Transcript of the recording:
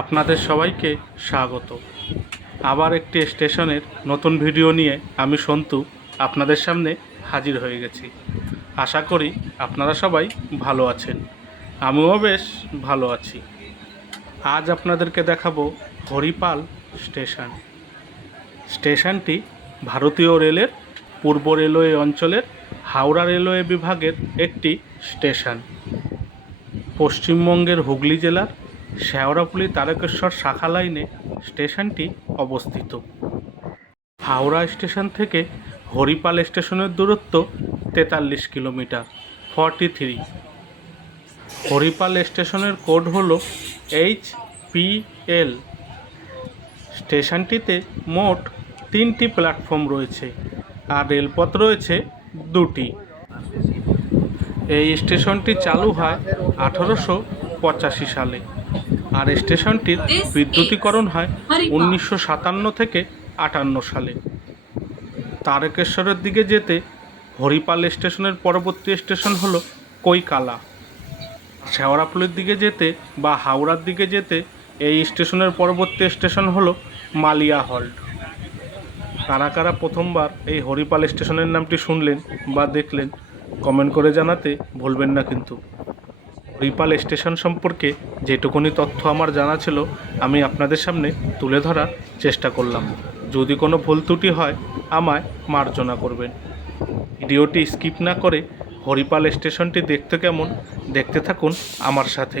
আপনাদের সবাইকে স্বাগত। আবার একটি স্টেশনের নতুন ভিডিও নিয়ে আমি সন্তু আপনাদের সামনে হাজির হয়ে গেছি। আশা করি আপনারা সবাই ভালো আছেন। আমিও বেশ ভালো আছি। আজ আপনাদেরকে দেখাবো হরিপাল স্টেশন। স্টেশনটি ভারতীয় রেলের পূর্ব রেলওয়ে অঞ্চলের হাওড়া রেলওয়ে বিভাগের একটি স্টেশন। পশ্চিমবঙ্গের হুগলি জেলার শেওড়াফুলি তারকেশ্বর শাখা লাইনে স্টেশনটি অবস্থিত। হাওড়া স্টেশন থেকে হরিপাল স্টেশনের দূরত্ব তেতাল্লিশ কিলোমিটার, ফর্টি থ্রি। হরিপাল স্টেশনের কোড হল এইচ পি এল। স্টেশনটিতে মোট তিনটি প্ল্যাটফর্ম রয়েছে আর রেলপথ রয়েছে দুটি। এই স্টেশনটি চালু হয় আঠারোশো পঁচাশি সালে। আর স্টেশনটির বিদ্যুতীকরণ হয় উনিশশো সাতান্ন থেকে আটান্ন সালে। তারকেশ্বরের দিকে যেতে হরিপাল স্টেশনের পরবর্তী স্টেশন হলো কৈকালা। শেওড়াফুলির দিকে যেতে বা হাওড়ার দিকে যেতে এই স্টেশনের পরবর্তী স্টেশন হলো মালিয়া হল্ট কারা কারা প্রথমবার এই হরিপাল স্টেশনের নামটি শুনলেন বা দেখলেন কমেন্ট করে জানাতে ভুলবেন না কিন্তু। হরিপাল স্টেশন সম্পর্কে যেটুকুনি তথ্য আমার জানা ছিল, আমি আপনাদের সামনে তুলে ধরার চেষ্টা করলাম। যদি কোনো ভুল ত্রুটি হয়, আমায় মার্জনা করবেন। ভিডিওটি স্কিপ না করে হরিপাল স্টেশনটি দেখতে কেমন, দেখতে থাকুন আমার সাথে